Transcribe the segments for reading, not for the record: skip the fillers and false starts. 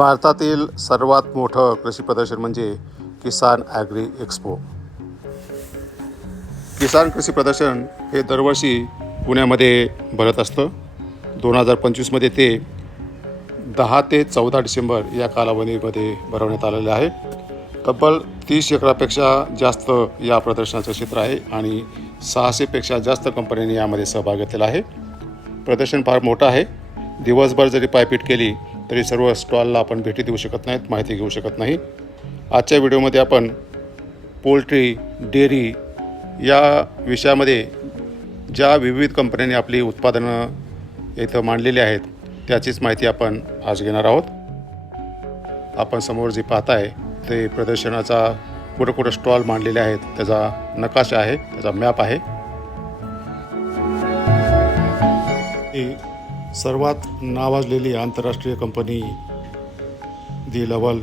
भारतातील सर्वात मोठं कृषी प्रदर्शन म्हणजे किसान ॲग्री एक्स्पो. किसान कृषी प्रदर्शन हे दरवर्षी पुण्यामध्ये भरत असतं. 2025मध्ये ते 10 ते 14 डिसेंबर या कालावधीमध्ये भरवण्यात आलेले आहे. तब्बल 30 एकरापेक्षा जास्त या प्रदर्शनाचं क्षेत्र आहे आणि 600पेक्षा जास्त कंपन्यांनी यामध्ये सहभाग घेतलेला आहे. प्रदर्शन फार मोठं आहे. दिवसभर जरी पायपीट केली तरी सर्व स्टॉलला आपण भेटी देऊ शकत नाहीत, माहिती घेऊ शकत नाही. आजच्या व्हिडिओमध्ये आपण पोल्ट्री, डेअरी या विषयामध्ये ज्या विविध कंपन्यांनी आपली उत्पादनं इथं मांडलेली आहेत त्याचीच माहिती आपण आज घेणार आहोत. आपण समोर जे पाहताय ते प्रदर्शनाचा कुठं स्टॉल मांडलेले आहेत त्याचा नकाशा आहे, त्याचा मॅप आहे. ही सर्वात नावाजलेली आंतरराष्ट्रीय कंपनी दी लेवल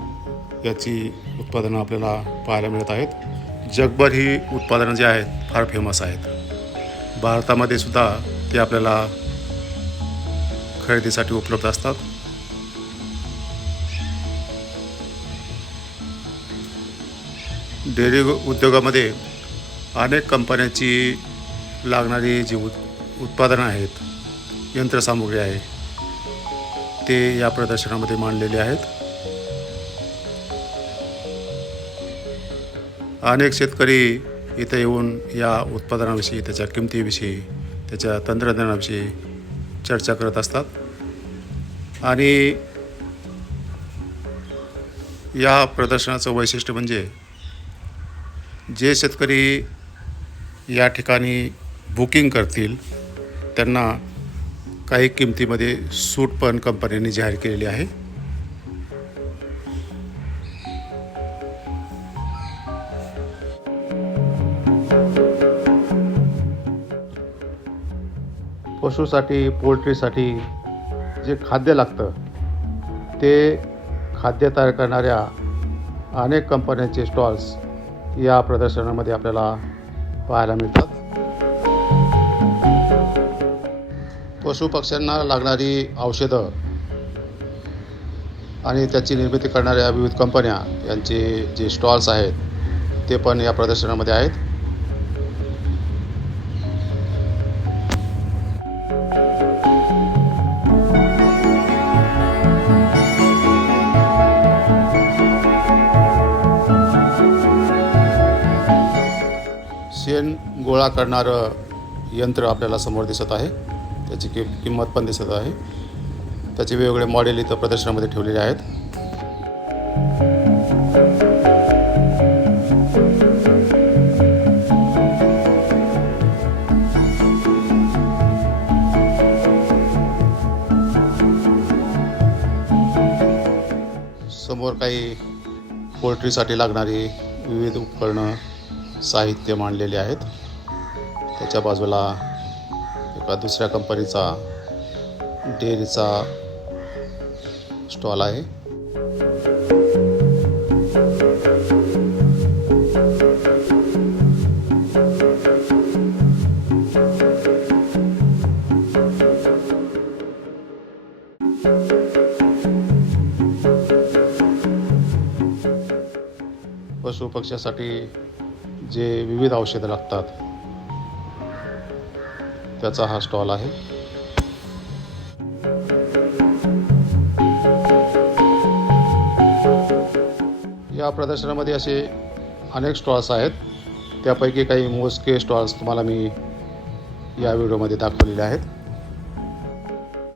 याची उत्पादनं आपल्याला पाहायला मिळत आहेत. जगभर ही उत्पादनं जी आहेत फार फेमस आहेत. भारतामध्ये सुद्धा ते आपल्याला खरेदीसाठी उपलब्ध असतात. डेअरी उद्योगामध्ये अनेक कंपन्यांची लागणारी जी उत्पादनं आहेत, यंत्रसामुग्री आहे, ते या प्रदर्शनामध्ये मांडलेले आहेत. अनेक शेतकरी इथे येऊन या उत्पादनाविषयी, त्याच्या किमतीविषयी, त्याच्या तंत्रज्ञानाविषयी चर्चा करत असतात. आणि या प्रदर्शनाचं वैशिष्ट्य म्हणजे जे शेतकरी या ठिकाणी बुकिंग करतील त्यांना काही किमतीमध्ये सूट पण कंपन्यांनी जाहीर केलेली आहे. पशुसाठी, पोल्ट्रीसाठी जे खाद्य लागतं ते खाद्य तयार करणाऱ्या अनेक कंपन्यांचे स्टॉल्स या प्रदर्शनामध्ये आपल्याला पाहायला मिळतात. पशुपक्ष्यांना लागणारी औषधं आणि त्याची निर्मिती करणाऱ्या विविध कंपन्या यांचे जे स्टॉल्स आहेत ते पण या प्रदर्शनामध्ये आहेत. शेण गोळा करणारं यंत्र आपल्याला समोर दिसत आहे. त्याची किंमत पण दिसत आहे. त्याचे वेगवेगळे मॉडेल इथं प्रदर्शनामध्ये ठेवलेले आहेत. समोर काही पोल्ट्रीसाठी लागणारी विविध उपकरणं, साहित्य मांडलेले आहेत. त्याच्या बाजूला एका दुसऱ्या कंपनीचा डेअरीचा स्टॉल आहे. पशुपक्ष्यासाठी जे विविध औषधं लागतात त्याचा हा स्टॉल आहे. या प्रदर्शनामध्ये असे अनेक स्टॉल्स आहेत. त्यापैकी काही मोजके स्टॉल्स तुम्हाला मी या व्हिडिओमध्ये दाखवलेले आहेत.